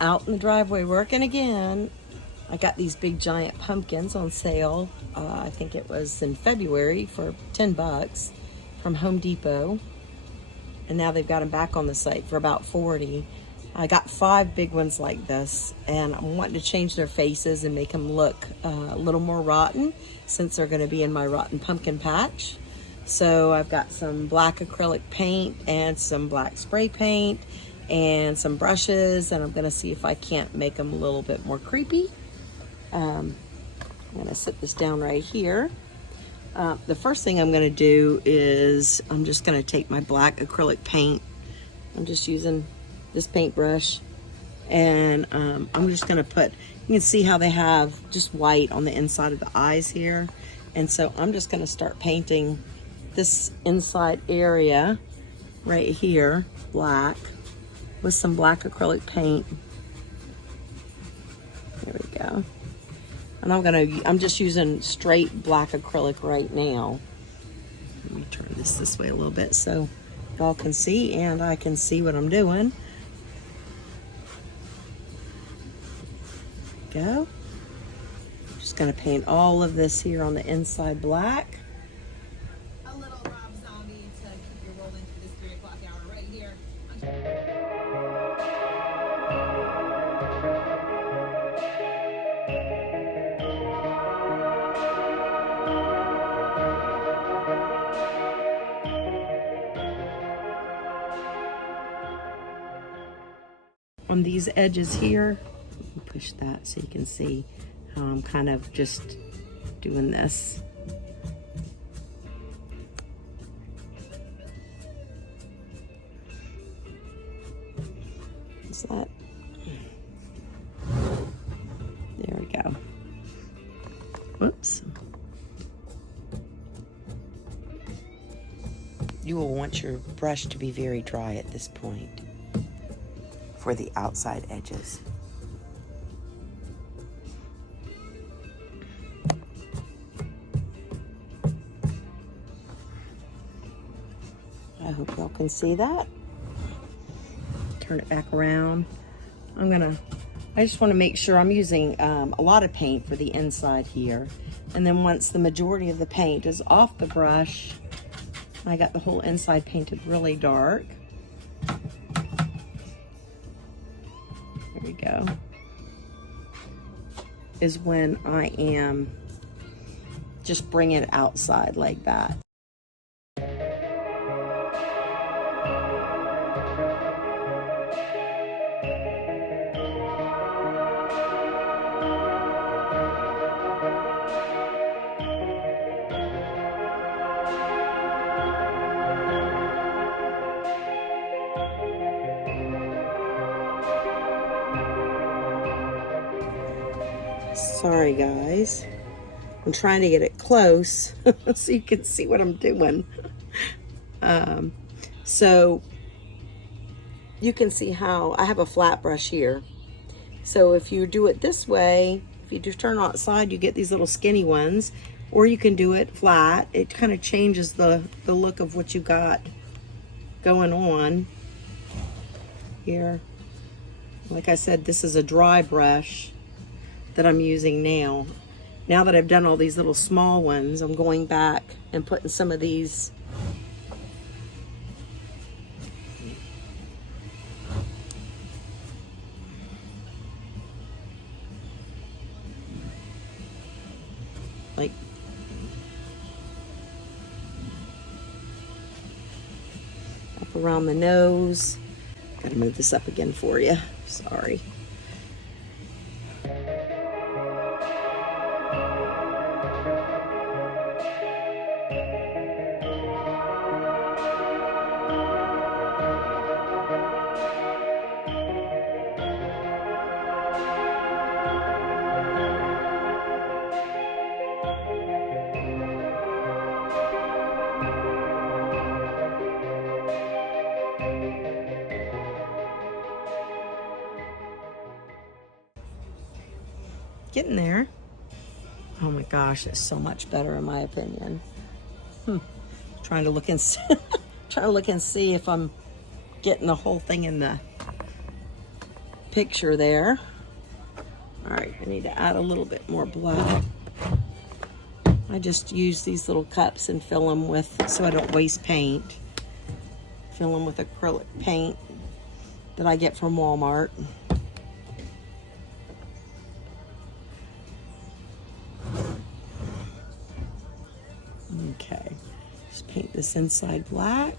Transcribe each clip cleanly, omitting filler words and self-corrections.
Out in the driveway working again. I got these big giant pumpkins on sale. I think it was in February for 10 bucks from Home Depot. And now they've got them back on the site for about 40. I got 5 big ones like this, and I'm wanting to change their faces and make them look a little more rotten since they're going to be in my rotten pumpkin patch. So I've got some black acrylic paint and some black spray paint and some brushes, and I'm going to see if I can't make them a little bit more creepy. I'm going to set this down right here. The first thing I'm going to do is I'm just going to take my black acrylic paint. I'm just using this paintbrush, and I'm just going to put, you can see how they have just white on the inside of the eyes here. And so I'm just going to start painting this inside area right here black with some black acrylic paint. There we go. And I'm just using straight black acrylic right now. Let me turn this way a little bit so y'all can see and I can see what I'm doing. There we go. I'm just gonna paint all of this here on the inside black. A little Rob Zombie to keep you rolling through this 3 o'clock hour right here. On these edges here, push that so you can see how I'm kind of just doing this. Is that? There we go. Whoops. You will want your brush to be very dry at this point for the outside edges. I hope y'all can see that. Turn it back around. I just want to make sure I'm using a lot of paint for the inside here. And then once the majority of the paint is off the brush, I got the whole inside painted really dark. There we go. Is when I am just bringing it outside like that. Sorry guys, I'm trying to get it close so you can see what I'm doing. So you can see how I have a flat brush here. So if you do it this way, if you just turn outside, you get these little skinny ones, or you can do it flat. It kind of changes the look of what you got going on here. Like I said, this is a dry brush that I'm using now. Now that I've done all these little small ones, I'm going back and putting some of these like up around the nose. Gotta move this up again for you. Sorry. Getting there. Oh my gosh, it's so much better in my opinion. Trying to look and see, trying to look and see if I'm getting the whole thing in the picture there. All right, I need to add a little bit more black. I just use these little cups and fill them with, so I don't waste paint. Fill them with acrylic paint that I get from Walmart. Okay, just paint this inside black.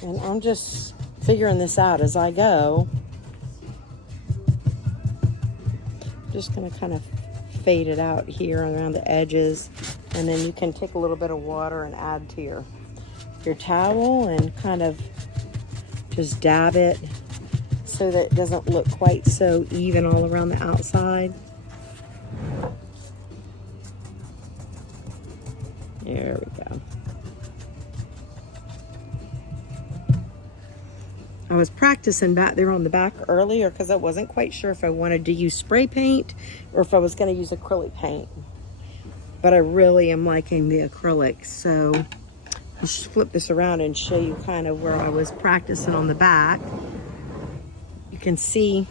And I'm just figuring this out as I go. I'm just gonna kind of fade it out here around the edges. And then you can take a little bit of water and add to your towel and kind of just dab it so that it doesn't look quite so even all around the outside. There we go. I was practicing back there on the back earlier because I wasn't quite sure if I wanted to use spray paint or if I was going to use acrylic paint. But I really am liking the acrylic, so I'll flip this around and show you kind of where I was practicing on the back. You can see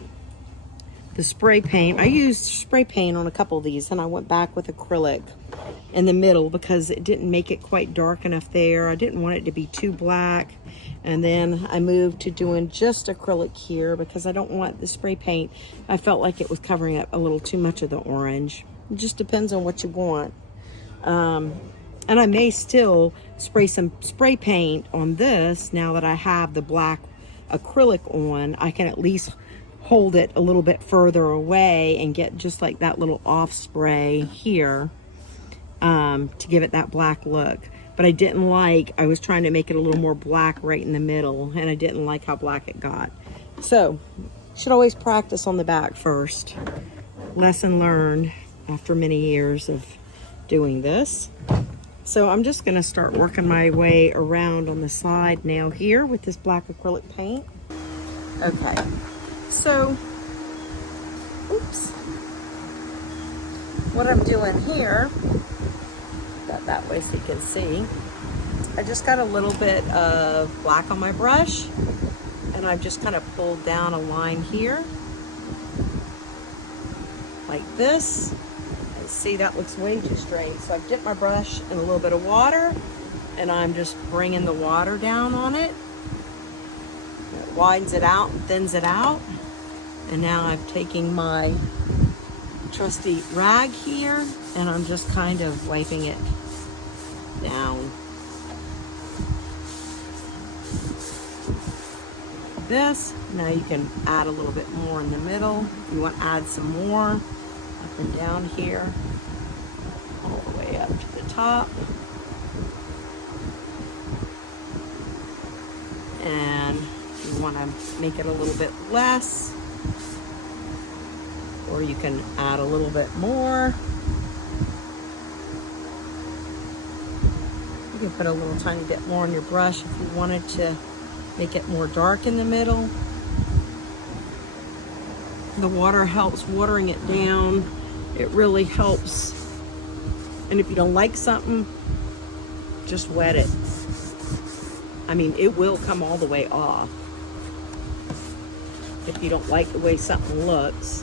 the spray paint. I used spray paint on a couple of these, and I went back with acrylic in the middle because it didn't make it quite dark enough there. I didn't want it to be too black. And then I moved to doing just acrylic here because I don't want the spray paint. I felt like it was covering up a little too much of the orange. It just depends on what you want. And I may still spray some spray paint on this now that I have the black acrylic on. I can at least hold it a little bit further away and get just like that little off spray here to give it that black look. But I was trying to make it a little more black right in the middle, and I didn't like how black it got. So, should always practice on the back first. Lesson learned after many years of doing this. So I'm just gonna start working my way around on the side now here with this black acrylic paint. Okay, so, oops. What I'm doing here, that way so you can see. I just got a little bit of black on my brush and I've just kind of pulled down a line here like this. And see, that looks way too straight. So I've dipped my brush in a little bit of water and I'm just bringing the water down on it. It widens it out and thins it out. And now I'm taking my trusty rag here and I'm just kind of wiping it down. this. Now you can add a little bit more in the middle. You want to add some more up and down here, all the way up to the top. And you want to make it a little bit less, or you can add a little bit more. You can put a little tiny bit more on your brush if you wanted to make it more dark in the middle. The water helps watering it down. It really helps. And if you don't like something, just wet it. I mean, it will come all the way off. If you don't like the way something looks,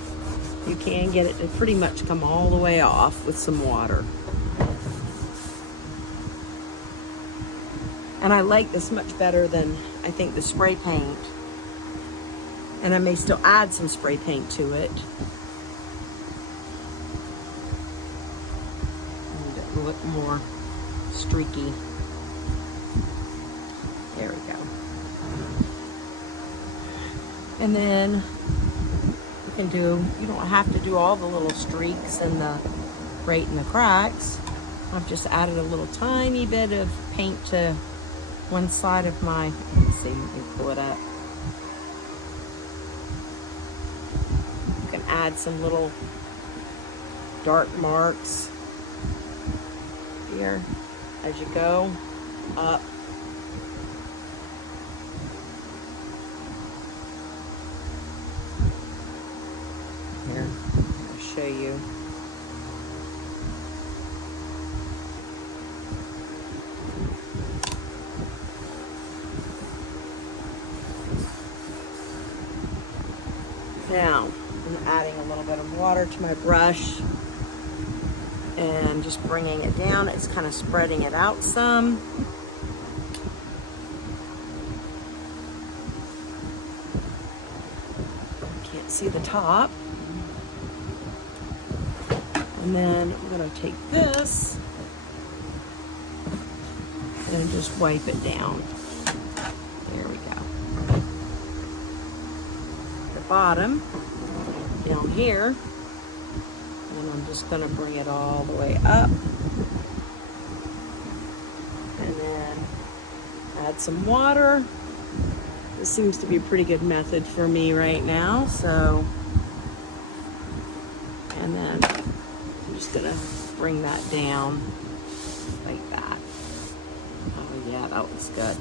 you can get it to pretty much come all the way off with some water. And I like this much better than, I think, the spray paint. And I may still add some spray paint to it. Need it a little more streaky. There we go. And then you can do, you don't have to do all the little streaks and the right in the cracks. I've just added a little tiny bit of paint to one side of my, let's see, let me pull it up. You can add some little dark marks here as you go up. Here, I'll show you. Now, I'm adding a little bit of water to my brush and just bringing it down. It's kind of spreading it out some. Can't see the top. And then I'm going to take this and just wipe it down. There we go. The bottom down here, and I'm just going to bring it all the way up, and then add some water. This seems to be a pretty good method for me right now, so, and then I'm just going to bring that down like that. Oh yeah, that looks good.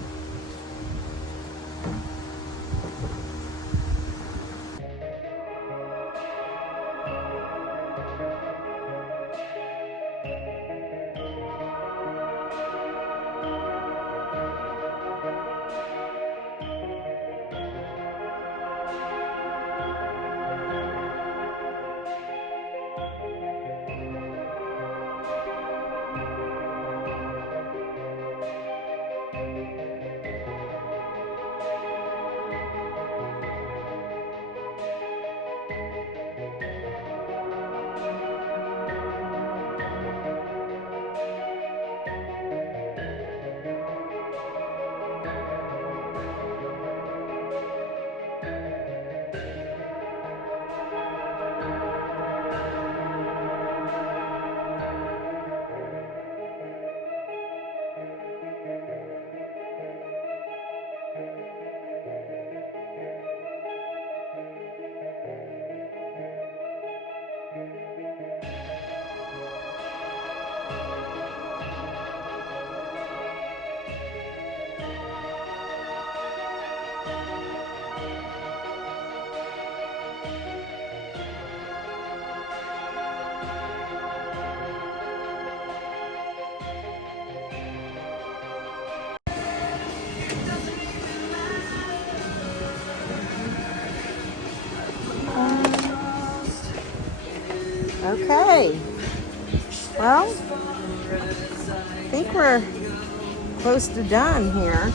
Okay, well, I think we're close to done here.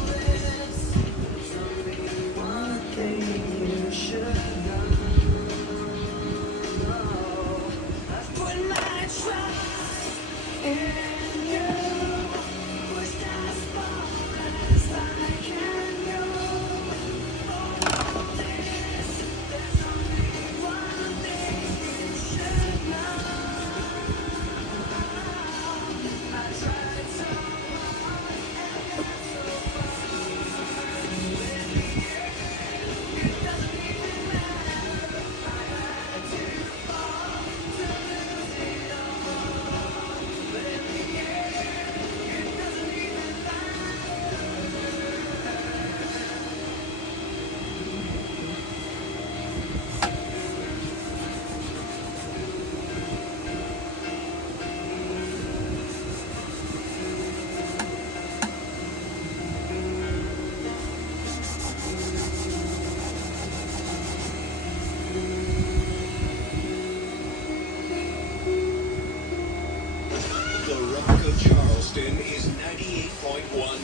Charleston is 98.1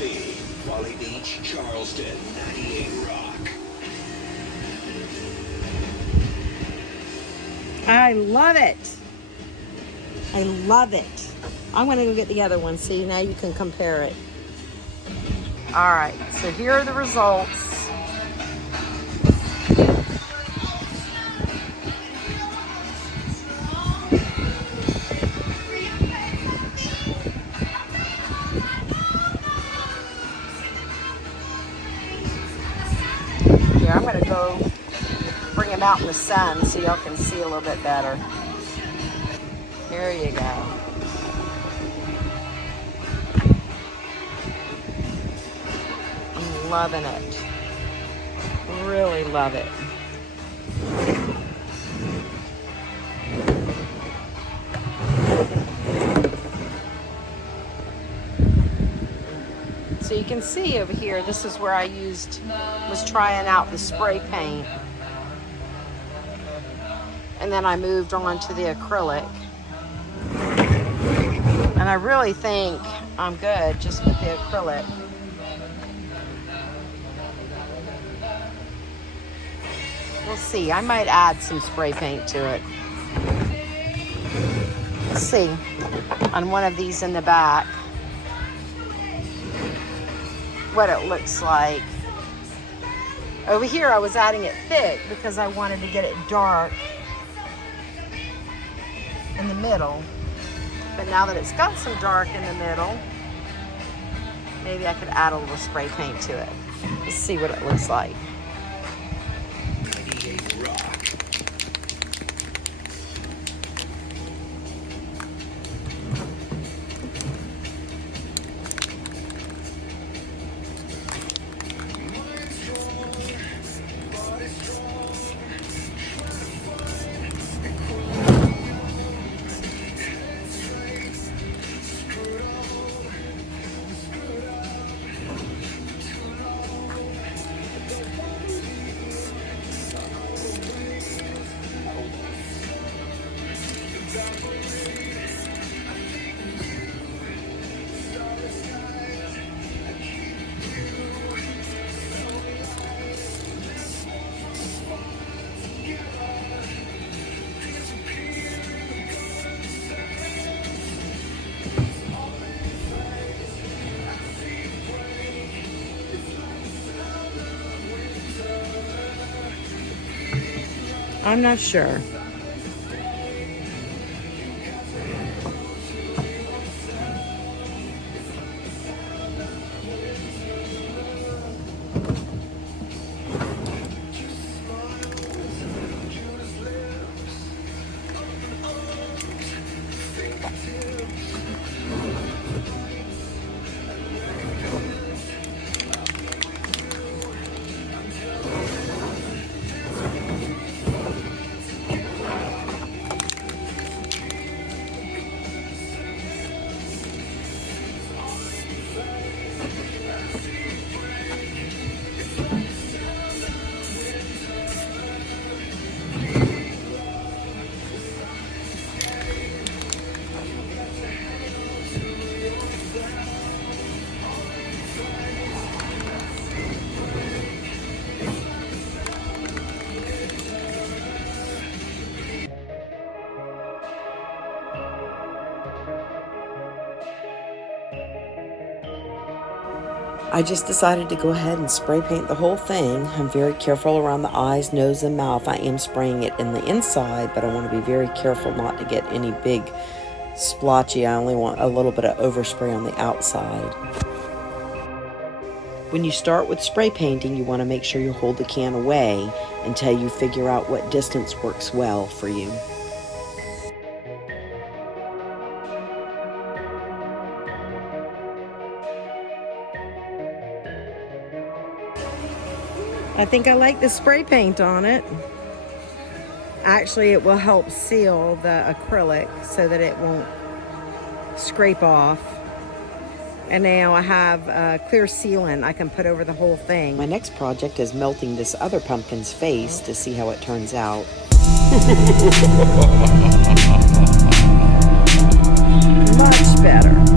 WYBB. Wally Beach, Charleston, 98 Rock. I love it. I love it. I'm going to go get the other one. See, now you can compare it. All right, so here are the results. Here, I'm going to go bring them out in the sun so y'all can see a little bit better. Here you go. I'm loving it. Really love it. So you can see over here, this is where I was trying out the spray paint. And then I moved on to the acrylic. And I really think I'm good just with the acrylic. We'll see. I might add some spray paint to it. Let's see. On one of these in the back, what it looks like. Over here, I was adding it thick because I wanted to get it dark in the middle. But now that it's got some dark in the middle, maybe I could add a little spray paint to it. Let's see what it looks like. 98 Rock. I'm not sure. I just decided to go ahead and spray paint the whole thing. I'm very careful around the eyes, nose, and mouth. I am spraying it in the inside, but I want to be very careful not to get any big splotchy. I only want a little bit of overspray on the outside. When you start with spray painting, you want to make sure you hold the can away until you figure out what distance works well for you. I think I like the spray paint on it. Actually, it will help seal the acrylic so that it won't scrape off. And now I have clear sealant I can put over the whole thing. My next project is melting this other pumpkin's face to see how it turns out. Much better.